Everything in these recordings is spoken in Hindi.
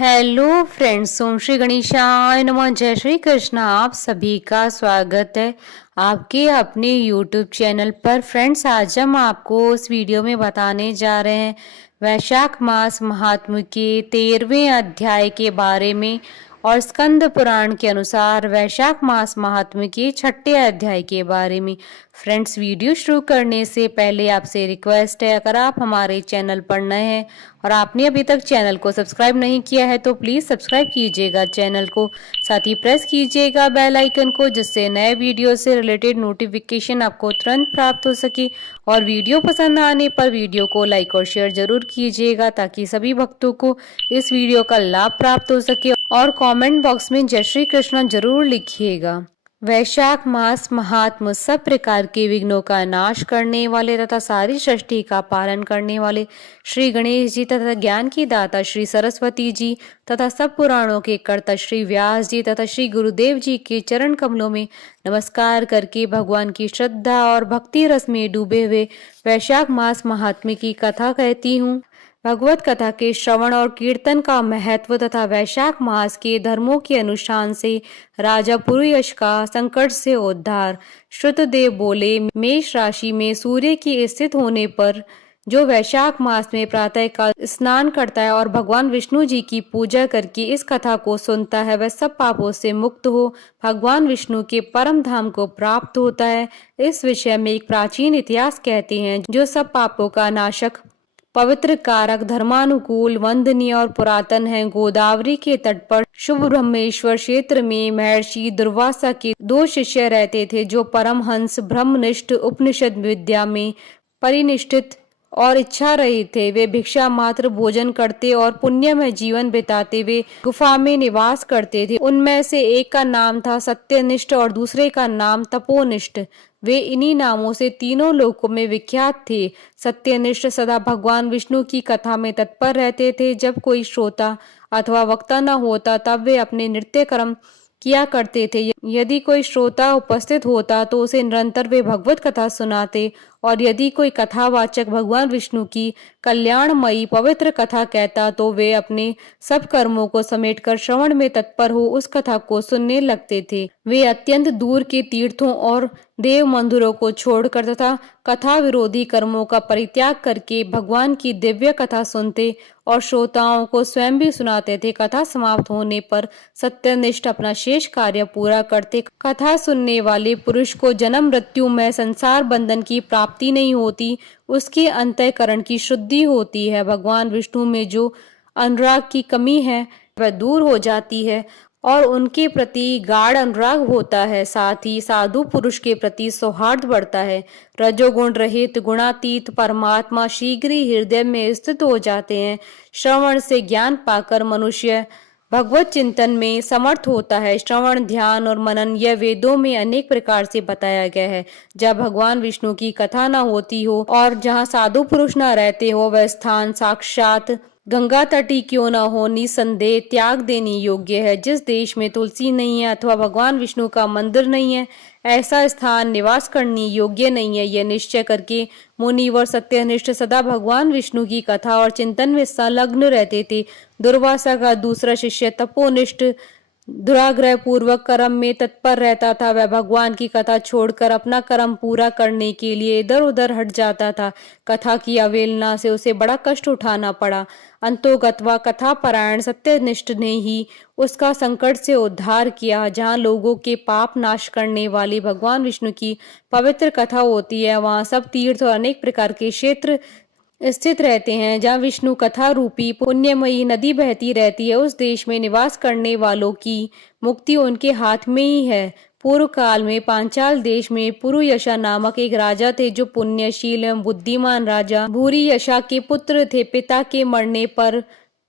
हेलो फ्रेंड्स, ओम श्री गणेशाय नमः। जय श्री कृष्ण। आप सभी का स्वागत है आपके अपने यूट्यूब चैनल पर। फ्रेंड्स, आज हम आपको इस वीडियो में बताने जा रहे हैं वैशाख मास महात्म्य के 13वें अध्याय के बारे में और स्कंद पुराण के अनुसार वैशाख मास महात्म्य के 6ठे अध्याय के बारे में। फ्रेंड्स, वीडियो शुरू करने से पहले आपसे रिक्वेस्ट है, अगर आप हमारे चैनल पर नए हैं और आपने अभी तक चैनल को सब्सक्राइब नहीं किया है तो प्लीज सब्सक्राइब कीजिएगा चैनल को, साथ ही प्रेस कीजिएगा बेल आइकन को, जिससे नए वीडियो से रिलेटेड नोटिफिकेशन आपको तुरंत प्राप्त हो सके। और वीडियो पसंद आने पर वीडियो को लाइक और शेयर जरूर कीजिएगा ताकि सभी भक्तों को इस वीडियो का लाभ प्राप्त हो सके। और कमेंट बॉक्स में जय श्री कृष्ण जरूर लिखिएगा। वैशाख मास महात्म सब प्रकार के विघ्नों का नाश करने वाले तथा सारी सृष्टि का पालन करने वाले श्री गणेश जी तथा ज्ञान की दाता श्री सरस्वती जी तथा सब पुराणों के कर्ता श्री व्यास जी तथा श्री गुरुदेव जी के चरण कमलों में नमस्कार करके भगवान की श्रद्धा और भक्ति रस में डूबे हुए वैशाख मास महात्म्य की कथा कहती हूँ। भगवत कथा के श्रवण और कीर्तन का महत्व तथा वैशाख मास के धर्मों के अनुष्ठान से राजा पुरुयश का संकट से उद्धार। श्रुतदेव बोले, मेष राशि में सूर्य की स्थित होने पर जो वैशाख मास में प्रातः काल स्नान करता है और भगवान विष्णु जी की पूजा करके इस कथा को सुनता है, वह सब पापों से मुक्त हो भगवान विष्णु के परम धाम को प्राप्त होता है। इस विषय में एक प्राचीन इतिहास कहते हैं, जो सब पापों का नाशक, पवित्र, कारक, धर्मानुकूल, वंदनीय और पुरातन है। गोदावरी के तट पर शुभ ब्रह्मेश्वर क्षेत्र में महर्षि दुर्वासा के 2 शिष्य रहते थे, जो परमहंस ब्रह्मनिष्ठ उपनिषद विद्या में परिनिष्ठित और इच्छा रही थे। वे भिक्षा मात्र भोजन करते और पुण्यमय जीवन बिताते वे गुफा में निवास करते थे। उनमें से एक का नाम था सत्यनिष्ठ और दूसरे का नाम तपोनिष्ठ। वे इन्हीं नामों से तीनों लोकों में विख्यात थे। सत्यनिष्ठ सदा भगवान विष्णु की कथा में तत्पर रहते थे। जब कोई श्रोता अथवा वक्ता न होता तब वे अपने नृत्य कर्म किया करते थे। यदि कोई श्रोता उपस्थित होता तो उसे निरंतर वे भगवत कथा सुनाते, और यदि कोई कथावाचक भगवान विष्णु की कल्याणमयी पवित्र कथा कहता तो वे अपने सब कर्मों को समेटकर श्रवण में तत्पर हो उस कथा को सुनने लगते थे। वे अत्यंत दूर के तीर्थों और देव मंदिरों को छोड़कर तथा कथा विरोधी कर्मों का परित्याग करके भगवान की दिव्य कथा सुनते और श्रोताओं को स्वयं भी सुनाते थे। कथा समाप्त होने पर सत्यनिष्ठ अपना शेष कार्य पूरा करते। कथा सुनने वाले पुरुष को जन्म मृत्यु में संसार बंधन की प्राप्ति नहीं होती, उसके अंतःकरण की शुद्धि होती है। भगवान विष्णु में जो अनुराग की कमी है वह दूर हो जाती है और उनके प्रति गाढ़ अनुराग होता है। साथ ही साधु पुरुष के प्रति सौहार्द बढ़ता है। रजोगुण रहित गुणातीत परमात्मा शीघ्र ही हृदय में स्थित हो जाते हैं। श्रवण से ज्ञान पाकर मनुष्य भगवत चिंतन में समर्थ होता है। श्रवण, ध्यान और मनन यह वेदों में अनेक प्रकार से बताया गया है। जब भगवान विष्णु की कथा न होती हो और जहाँ साधु पुरुष न रहते हो, वह स्थान साक्षात गंगा तटी क्यों न हो, निसंदेह त्याग देने योग्य है। जिस देश में तुलसी नहीं है अथवा भगवान विष्णु का मंदिर नहीं है, ऐसा स्थान निवास करने योग्य नहीं है। यह निश्चय करके मुनिवर सत्यनिष्ठ सदा भगवान विष्णु की कथा और चिंतन में संलग्न रहते थे। दुर्वासा का दूसरा शिष्य तपोनिष्ठ दुराग्रह पूर्वक कर्म में तत्पर रहता था। वह भगवान की कथा छोड़कर अपना कर्म पूरा करने के लिए इधर उधर हट जाता था। कथा की अवहेलना से उसे बड़ा कष्ट उठाना पड़ा। अंतोगत्वा कथा परायण सत्यनिष्ठ ने ही उसका संकट से उद्धार किया। जहाँ लोगों के पाप नाश करने वाली भगवान विष्णु की पवित्र कथा होती है, वहाँ सब तीर्थ और अनेक प्रकार के क्षेत्र स्थित रहते हैं। जहाँ विष्णु कथा रूपी पुण्यमयी नदी बहती रहती है, उस देश में निवास करने वालों की मुक्ति उनके हाथ में ही है। पूर्व काल में पांचाल देश में पुरुयशा नामक एक राजा थे, जो पुण्यशील एवं बुद्धिमान राजा भूरियशा के पुत्र थे। पिता के मरने पर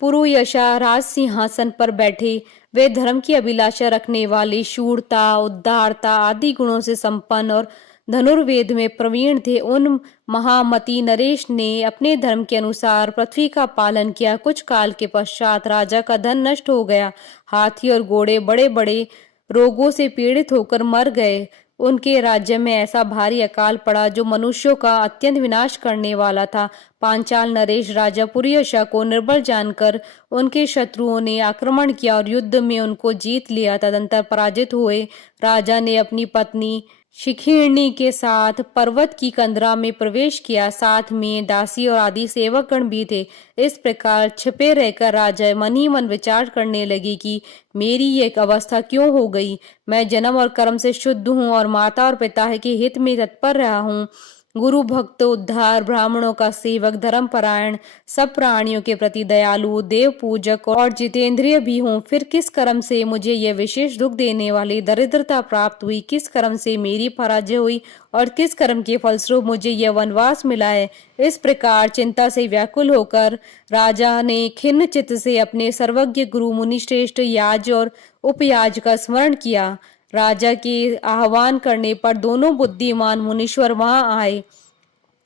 पुरुयशा राज सिंहासन पर बैठे। वे धर्म की अभिलाषा रखने वाले, शूरता, उदारता आदि गुणों से संपन्न और धनुर्वेद में प्रवीण थे। उन महामती नरेश ने अपने धर्म के अनुसार पृथ्वी का पालन किया। कुछ काल के पश्चात राजा का धन नष्ट हो गया। हाथी और घोड़े बड़े बड़े रोगों से पीड़ित होकर मर गए। उनके राज्य में ऐसा भारी अकाल पड़ा जो मनुष्यों का अत्यंत विनाश करने वाला था। पांचाल नरेश राजा पुरुयशा को निर्बल जानकर उनके शत्रुओं ने आक्रमण किया और युद्ध में उनको जीत लिया। तदंतर पराजित हुए राजा ने अपनी पत्नी शिखिरनी के साथ पर्वत की कंदरा में प्रवेश किया। साथ में दासी और आदि सेवकगण भी थे। इस प्रकार छिपे रहकर राजा मन ही मन विचार करने लगी कि मेरी ये अवस्था क्यों हो गई। मैं जन्म और कर्म से शुद्ध हूँ और माता और पिता के हित में तत्पर रहा हूँ। गुरु भक्त उद्धार, ब्राह्मणों का सेवक, धर्मपरायण, सब प्राणियों के प्रति दयालु, देव पूजक और जितेंद्रिय भी हूँ। फिर किस कर्म से मुझे यह विशेष दुख देने वाली दरिद्रता प्राप्त हुई? किस कर्म से मेरी पराजय हुई और किस कर्म के फलस्वरूप मुझे यह वनवास मिला है? इस प्रकार चिंता से व्याकुल होकर राजा ने खिन्न चित्त से अपने सर्वज्ञ गुरु मुनि श्रेष्ठ याज और उपयाज का स्मरण किया। राजा के आह्वान करने पर दोनों बुद्धिमान मुनीश्वर वहां आए।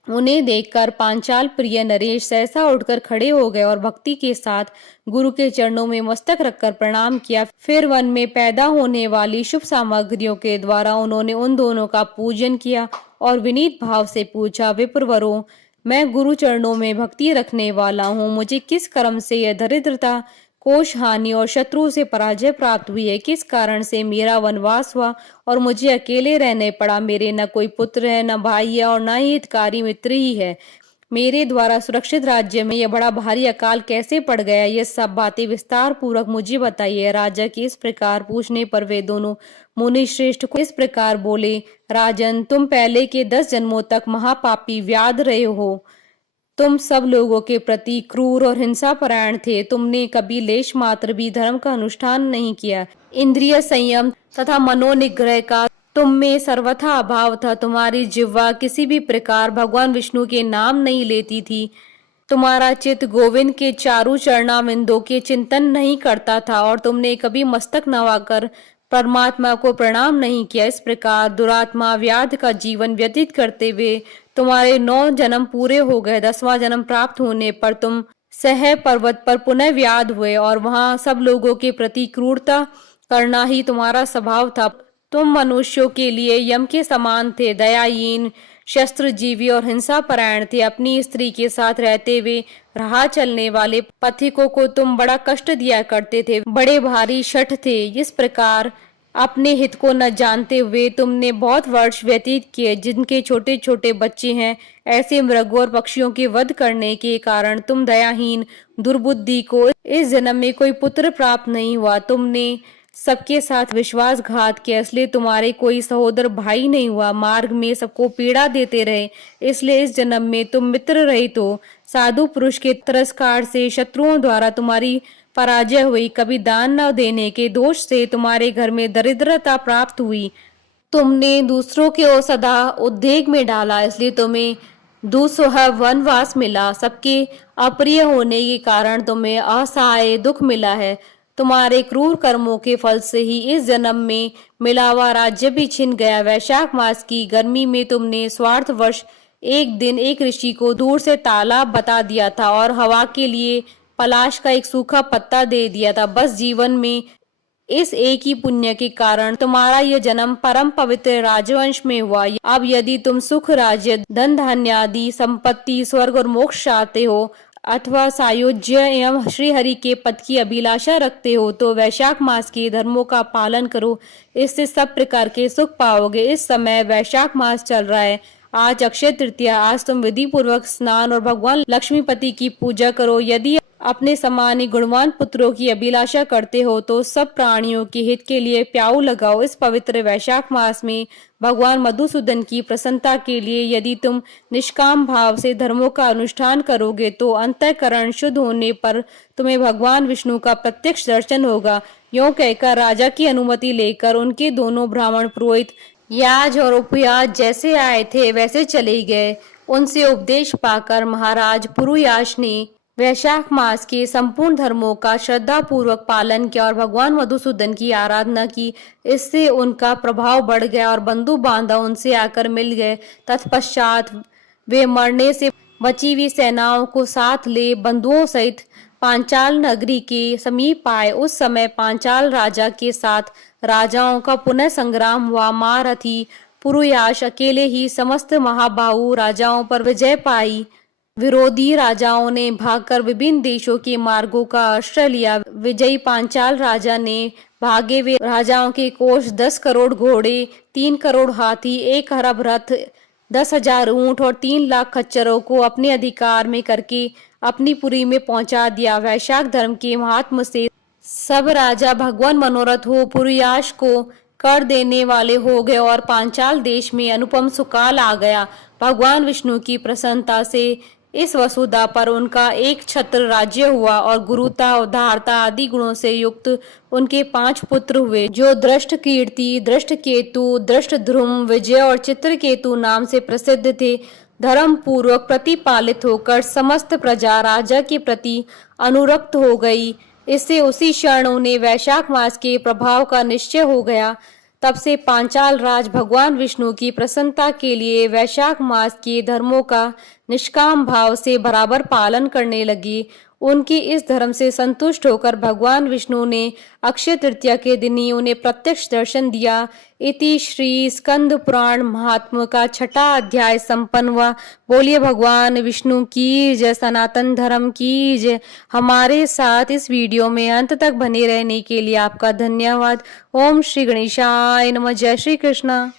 उन्हें देखकर पांचाल प्रिय नरेश सहसा उठकर खड़े हो गए और भक्ति के साथ गुरु के चरणों में मस्तक रखकर प्रणाम किया। फिर वन में पैदा होने वाली शुभ सामग्रियों के द्वारा उन्होंने उन दोनों का पूजन किया और विनीत भाव से पूछा, विप्रवरों, मैं गुरु चरणों में भक्ति रखने वाला हूँ। मुझे किस कर्म से यह दरिद्रता, कोष हानि और शत्रु से पराजय प्राप्त हुई है? किस कारण से मेरा वनवास हुआ और मुझे अकेले रहने पड़ा? मेरे न कोई पुत्र है, न भाई है और न ही हितकारी मित्र ही है। मेरे द्वारा सुरक्षित राज्य में यह बड़ा भारी अकाल कैसे पड़ गया? ये सब बातें विस्तार पूर्वक मुझे बताइए। राजा के इस प्रकार पूछने पर वे दोनों मुनि श्रेष्ठ को इस प्रकार बोले, राजन, तुम पहले के 10 जन्मों तक महापापी व्याध रहे हो। तुम सब लोगों के प्रति क्रूर और हिंसा परायण थे। तुमने कभी लेश मात्र भी धर्म का अनुष्ठान नहीं किया। इंद्रिय संयम तथा मनोनिग्रह का तुम में सर्वथा अभाव था। तुम्हारी जिह्वा किसी भी प्रकार भगवान विष्णु के नाम नहीं लेती थी। तुम्हारा चित्त गोविंद के चारु चरणाविंदों के चिंतन नहीं करता था और तुमने कभी मस्तक नवाकर परमात्मा को प्रणाम नहीं किया। इस प्रकार दुरात्मा व्याध का जीवन व्यतीत करते हुए तुम्हारे 9 जन्म पूरे हो गए। 10वां जन्म प्राप्त होने पर तुम सह पर्वत पर पुनः व्याध हुए और वहां सब लोगों के प्रति क्रूरता करना ही तुम्हारा स्वभाव था। तुम मनुष्यों के लिए यम के समान थे, दयाहीन, शस्त्र जीवी और हिंसा परायण थे। अपनी स्त्री के साथ रहते हुए राह चलने वाले पथिकों को तुम बड़ा कष्ट दिया करते थे, बड़े भारी शठ थे। इस प्रकार अपने हित को न जानते हुए तुमने बहुत वर्ष व्यतीत किए। जिनके छोटे छोटे बच्चे हैं, ऐसे मृगों और पक्षियों के वध करने के कारण तुम दयाहीन दुर्बुद्धि को इस जन्म में कोई पुत्र प्राप्त नहीं हुआ। तुमने सबके साथ विश्वासघात किया, इसलिए तुम्हारे कोई सहोदर भाई नहीं हुआ। मार्ग में सबको पीड़ा देते रहे, इसलिए इस जन्म में तुम मित्र रहित हो। साधु पुरुष के तिरस्कार से शत्रुओं द्वारा तुम्हारी पराजय हुई। कभी दान न देने के दोष से तुम्हारे घर में दरिद्रता प्राप्त हुई। तुमने दूसरों के ओर सदा उद्वेग में डाला, इसलिए तुम्हें दुस्सह वनवास मिला। सबके अप्रिय होने के कारण तुम्हें असहाय दुख मिला है। तुम्हारे क्रूर कर्मों के फल से ही इस जन्म में मिला हुआ राज्य भी छिन गया। वैशाख मास की गर्मी में तुमने स्वार्थवश एक दिन एक ऋषि को दूर से तालाब बता दिया था और हवा के लिए पलाश का एक सूखा पत्ता दे दिया था। बस जीवन में इस एक ही पुण्य के कारण तुम्हारा यह जन्म परम पवित्र राजवंश में हुआ। अब यदि तुम सुख, राज्य, धन धान्य आदि संपत्ति, स्वर्ग और मोक्ष चाहते हो अथवा सायुज्य एवं श्री हरि के पद की अभिलाषा रखते हो तो वैशाख मास के धर्मों का पालन करो, इससे सब प्रकार के सुख पाओगे। इस समय वैशाख मास चल रहा है। आज अक्षय तृतीया। आज तुम विधि पूर्वक स्नान और भगवान लक्ष्मीपति की पूजा करो। यदि अपने समान ही गुणवान पुत्रों की अभिलाषा करते हो तो सब प्राणियों के हित के लिए प्याऊ लगाओ। इस पवित्र वैशाख मास में भगवान मधुसूदन की प्रसन्नता के लिए यदि तुम निष्काम भाव से धर्मों का अनुष्ठान करोगे तो अंतःकरण शुद्ध होने पर तुम्हें भगवान विष्णु का प्रत्यक्ष दर्शन होगा। यूं कहकर राजा की अनुमति लेकर उनके दोनों ब्राह्मण पुरोहित याज और उपयाज जैसे आए थे वैसे चले गए। उनसे उपदेश पाकर महाराज पुरुयाश ने वैशाख मास के संपूर्ण धर्मों का श्रद्धा पूर्वक पालन किया और भगवान मधुसूदन की आराधना की। इससे उनका प्रभाव बढ़ गया और बंधु बांधव उनसे आकर मिल गए। तत्पश्चात वे मरने से बची हुई सेनाओं को साथ ले बंधुओं सहित पांचाल नगरी के समीप आए। उस समय पांचाल राजा के साथ राजाओं का पुनः संग्राम हुआ। महारथी पुरुयाश अकेले ही समस्त महाबाहु राजाओं पर विजय पाई। विरोधी राजाओं ने भागकर विभिन्न देशों के मार्गों का आश्रय लिया। विजयी पांचाल राजा ने भागे हुए राजाओं के कोष 10 करोड़ घोड़े, 3 करोड़ हाथी, 1 अरब रथ, 10,000 ऊंट और 3 लाख खच्चरों को अपने अधिकार में करके अपनी पुरी में पहुंचा दिया। वैशाख धर्म के महात्म से सब राजा भगवान मनोरथ हो पुरुयाश को कर देने वाले हो गए और पांचाल देश में अनुपम सुकाल आ गया। भगवान विष्णु की प्रसन्नता से इस वसुधा पर उनका एक छत्र राज्य हुआ और गुरुता, उदारता आदि गुणों से युक्त उनके 5 पुत्र हुए, जो दृष्ट कीर्ति, दृष्ट केतु, दृष्ट ध्रुम, विजय और चित्रकेतु नाम से प्रसिद्ध थे। धर्म पूर्वक प्रतिपालित होकर समस्त प्रजा राजा के प्रति अनुरक्त हो गई। इससे उसी क्षण उन्हें वैशाख मास के प्रभाव का निश्चय हो गया। तब से पांचाल राज भगवान विष्णु की प्रसन्नता के लिए वैशाख मास के धर्मों का निष्काम भाव से बराबर पालन करने लगी। उनकी इस धर्म से संतुष्ट होकर भगवान विष्णु ने अक्षय तृतीया के दिन ही उन्हें प्रत्यक्ष दर्शन दिया। इति श्री स्कंद पुराण महात्म्य का 6ठा अध्याय संपन्न हुआ। बोलिए भगवान विष्णु की जय, सनातन धर्म की जय। हमारे साथ इस वीडियो में अंत तक बने रहने के लिए आपका धन्यवाद। ओम श्री गणेशाय नमः। जय श्री कृष्णा।